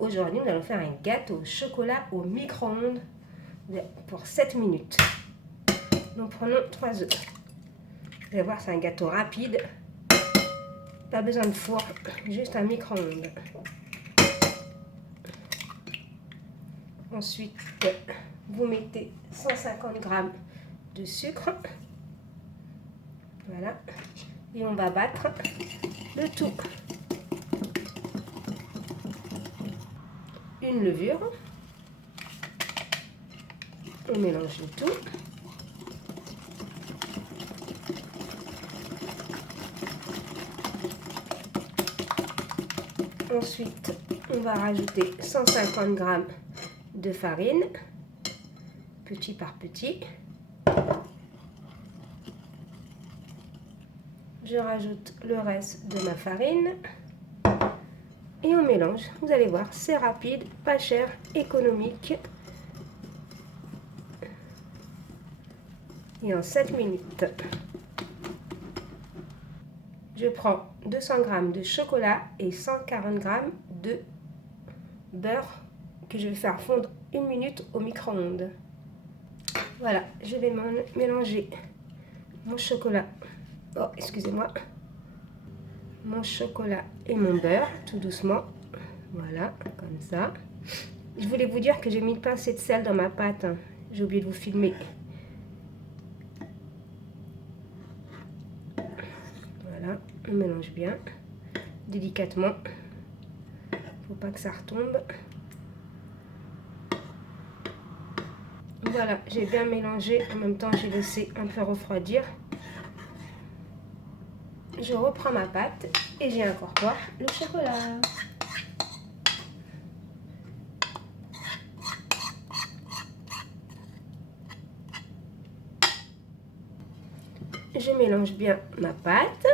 aujourd'hui, nous allons faire un gâteau au chocolat au micro-ondes pour 7 minutes. Nous prenons 3 œufs. Vous allez voir, c'est un gâteau rapide. Pas besoin de four, juste un micro-ondes. Ensuite, vous mettez 150 g de sucre. Voilà. Et on va battre le tout. Une levure. On mélange le tout. Ensuite, on va rajouter 150 g de farine, petit par petit. Je rajoute le reste de ma farine et on mélange. Vous allez voir, c'est rapide, pas cher, économique. Et en 7 minutes, je prends 200 g de chocolat et 140 g de beurre que je vais faire fondre 1 minute au micro-ondes. Voilà, je vais mélanger mon chocolat. Oh, excusez-moi. Mon chocolat et mon beurre, tout doucement. Voilà, comme ça. Je voulais vous dire que j'ai mis une pincée de sel dans ma pâte. Hein. J'ai oublié de vous filmer. Voilà, on mélange bien, délicatement. Faut pas que ça retombe. Voilà, j'ai bien mélangé. En même temps, j'ai laissé un peu refroidir. Je reprends ma pâte et j'y incorpore le chocolat. Je mélange bien ma pâte.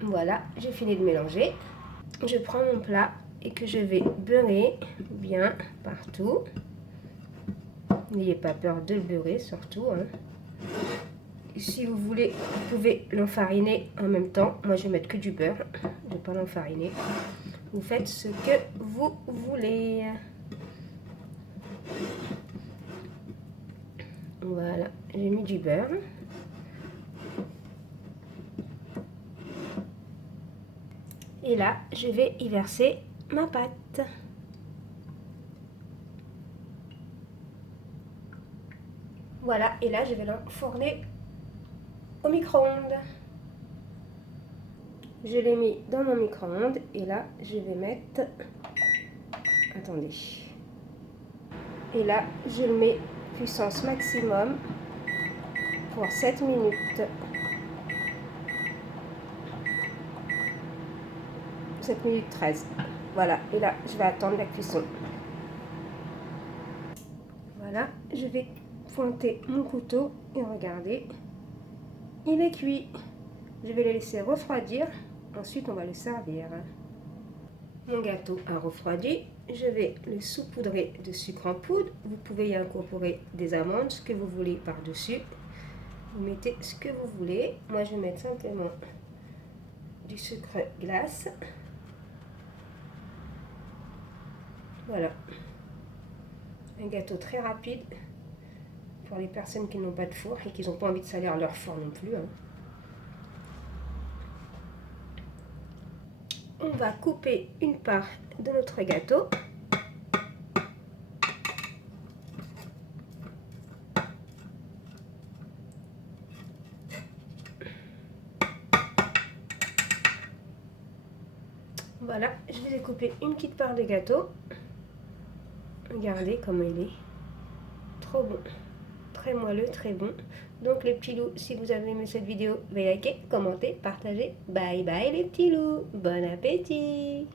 Voilà, j'ai fini de mélanger. Je prends mon plat et que je vais beurrer bien partout. N'ayez pas peur de le beurrer surtout. Hein. Si vous voulez, vous pouvez l'enfariner en même temps. Moi, je vais mettre que du beurre. Je ne vais pas l'enfariner. Vous faites ce que vous voulez. Voilà, j'ai mis du beurre. Et là, je vais y verser ma pâte. Voilà, et là, je vais l'enfourner au micro-ondes. Je l'ai mis dans mon micro-ondes et là, je vais mettre... Attendez. Et là, je le mets puissance maximum pour 7 minutes. 7 minutes 13. Voilà, et là, je vais attendre la cuisson. Voilà, je vais pointer mon couteau et regardez, il est cuit. Je vais le laisser refroidir, ensuite on va le servir. Mon gâteau a refroidi, je vais le saupoudrer de sucre en poudre. Vous pouvez y incorporer des amandes, ce que vous voulez par-dessus. Vous mettez ce que vous voulez. Moi, je vais mettre simplement du sucre glace. Voilà. Un gâteau très rapide pour les personnes qui n'ont pas de four et qui n'ont pas envie de salir leur four non plus. Hein. On va couper une part de notre gâteau. Voilà, je vous ai coupé une petite part de gâteau. Regardez comment il est. Trop bon. Très moelleux, très bon. Donc les petits loups, si vous avez aimé cette vidéo, veuillez liker, commenter, partager. Bye bye les petits loups. Bon appétit.